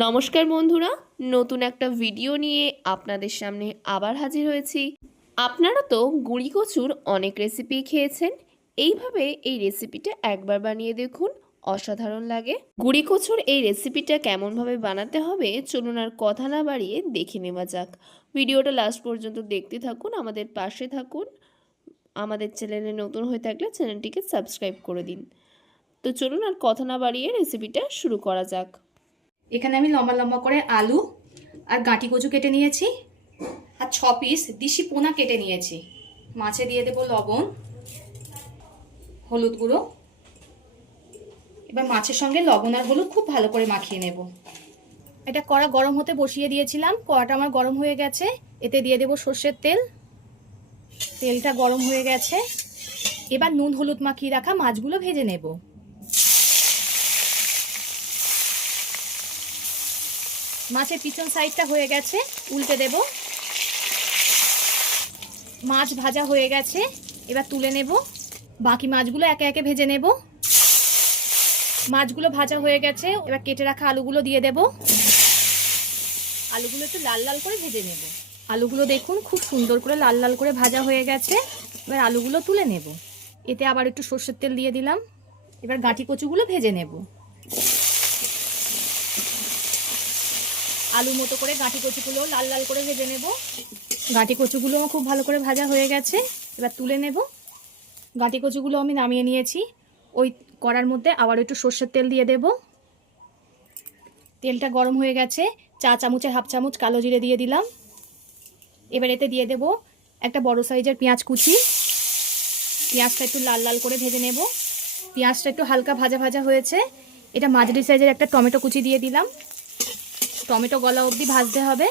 নমস্কার বন্ধুরা, নতুন একটা ভিডিও নিয়ে আপনাদের সামনে আবার হাজির হয়েছি। আপনারা তো গুঁড়ি কচুর অনেক রেসিপি খেয়েছেন, এইভাবে এই রেসিপিটা একবার বানিয়ে দেখুন, অসাধারণ লাগে। গুঁড়ি কচুর এই রেসিপিটা কেমনভাবে বানাতে হবে, চলুন আর কথা না বাড়িয়ে দেখে নেওয়া যাক। ভিডিওটা লাস্ট পর্যন্ত দেখতে থাকুন, আমাদের পাশে থাকুন। আমাদের চ্যানেলে নতুন হয়ে থাকলে চ্যানেলটিকে সাবস্ক্রাইব করে দিন। তো চলুন আর কথা না বাড়িয়ে রেসিপিটা শুরু করা যাক। এখানে আমি লম্বা লম্বা করে আলু আর গাঁটি কচু কেটে নিয়েছি আর ছ পিস দিশি পোনা কেটে নিয়েছি। মাছে দিয়ে দেবো লবণ, হলুদ গুঁড়ো। এবার মাছের সঙ্গে লবণ আর হলুদ খুব ভালো করে মাখিয়ে নেব। এটা কড়া গরম হতে বসিয়ে দিয়েছিলাম। কড়াটা আমার গরম হয়ে গেছে। এতে দিয়ে দেবো সর্ষের তেল। তেলটা গরম হয়ে গেছে। এবার নুন হলুদ মাখিয়ে রাখা মাছগুলো ভেজে নেব। মাছের পিছন সাইডটা হয়ে গেছে, উল্টে দেব। মাছ ভাজা হয়ে গেছে, এবার তুলে নেব। বাকি মাছগুলো একে একে ভেজে নেব। মাছগুলো ভাজা হয়ে গেছে, এবার কেটে রাখা আলুগুলো দিয়ে দেব। আলুগুলো একটু লাল লাল করে ভেজে নেব। আলুগুলো দেখুন, খুব সুন্দর করে লাল লাল করে ভাজা হয়ে গেছে। এবার আলুগুলো তুলে নেব। এতে আবার একটু সর্ষের তেল দিয়ে দিলাম। এবার গাঁটি কচুগুলো ভেজে নেব। আলু মতো করে গাঁটি কচুগুলো লাল লাল করে ভেজে নেব। গাঁটি কচুগুলো খুব ভালো করে ভাজা হয়ে গেছে, এবার তুলে নেব। গাঁটি কচুগুলো আমি নামিয়ে নিয়েছি, ওই কড়ার মধ্যে আবার একটু সর্ষের তেল দিয়ে দেব। তেলটা গরম হয়ে গেছে, চা চামচের হাফ চামচ কালো জিরে দিয়ে দিলাম। এবার এতে দিয়ে দেব একটা বড় সাইজের পেঁয়াজ কুচি। পেঁয়াজটা একটু লাল লাল করে ভেজে নেব। পেঁয়াজটা একটু হালকা ভাজা ভাজা হয়েছে, এটা মাঝারি সাইজের একটা টমেটো কুচি দিয়ে দিলাম। টমেটো গলা অবধি ভাজতে হবে।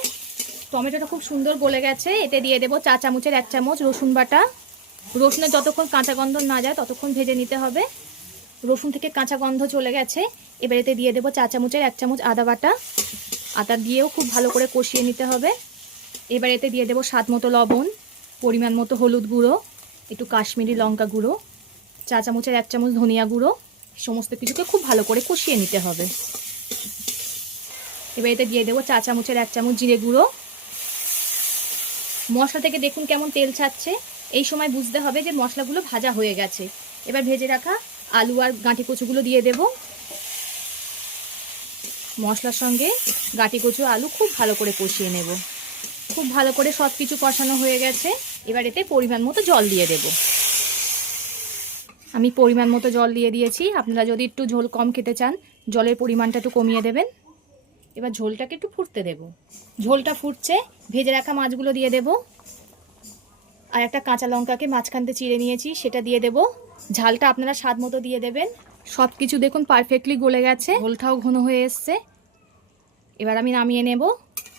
টমেটোটা খুব সুন্দর গলে গেছে। এতে দিয়ে দেবো চা চামচের এক চামচ রসুন বাটা। রসুনের যতক্ষণ কাঁচা গন্ধ না যায়, ততক্ষণ ভেজে নিতে হবে। রসুন থেকে কাঁচা গন্ধ চলে গেছে। এবার এতে দিয়ে দেবো চা চামচের এক চামচ আদা বাটা। আদা দিয়েও খুব ভালো করে কষিয়ে নিতে হবে। এবার এতে দিয়ে দেবো স্বাদ মতো লবণ, পরিমাণ মতো হলুদ গুঁড়ো, একটু কাশ্মীরি লঙ্কা গুঁড়ো, চা চামচের এক চামচ ধনিয়া গুঁড়ো, সমস্ত কিছুকে খুব ভালো করে কষিয়ে নিতে হবে। এবার এতে দিয়ে দেবো চা চামচের এক চামচ জিরে গুঁড়ো। মশলা থেকে দেখুন কেমন তেল ছাড়ছে। এই সময় বুঝতে হবে যে মশলাগুলো ভাজা হয়ে গেছে। এবার ভেজে রাখা আলু আর গাঁটি কচুগুলো দিয়ে দেব। মশলার সঙ্গে গাঁটি কচু আলু খুব ভালো করে কষিয়ে নেব। খুব ভালো করে সব কিছু কষানো হয়ে গেছে। এবার এতে পরিমাণ মতো জল দিয়ে দেব। আমি পরিমাণ মতো জল দিয়ে দিয়েছি। আপনারা যদি একটু ঝোল কম খেতে চান, জলের পরিমাণটা একটু কমিয়ে দেবেন। এবার ঝোলটাকে একটু ফুটতে দেব। ঝোলটা ফুটছে, ভেজে রাখা মাছগুলো দিয়ে দেব। আর একটা কাঁচা লঙ্কাকে মাঝখানতে চিড়ে নিয়েছি, সেটা দিয়ে দেব। ঝালটা আপনারা স্বাদ মতো দিয়ে দেবেন। সব কিছু দেখুন পারফেক্টলি গলে গেছে, ঝোলটাও ঘন হয়ে এসছে। এবার আমি নামিয়ে নেব।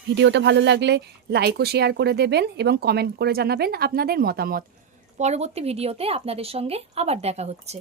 ভিডিওটা ভালো লাগলে লাইক ও শেয়ার করে দেবেন এবং কমেন্ট করে জানাবেন আপনাদের মতামত। পরবর্তী ভিডিওতে আপনাদের সঙ্গে আবার দেখা হচ্ছে।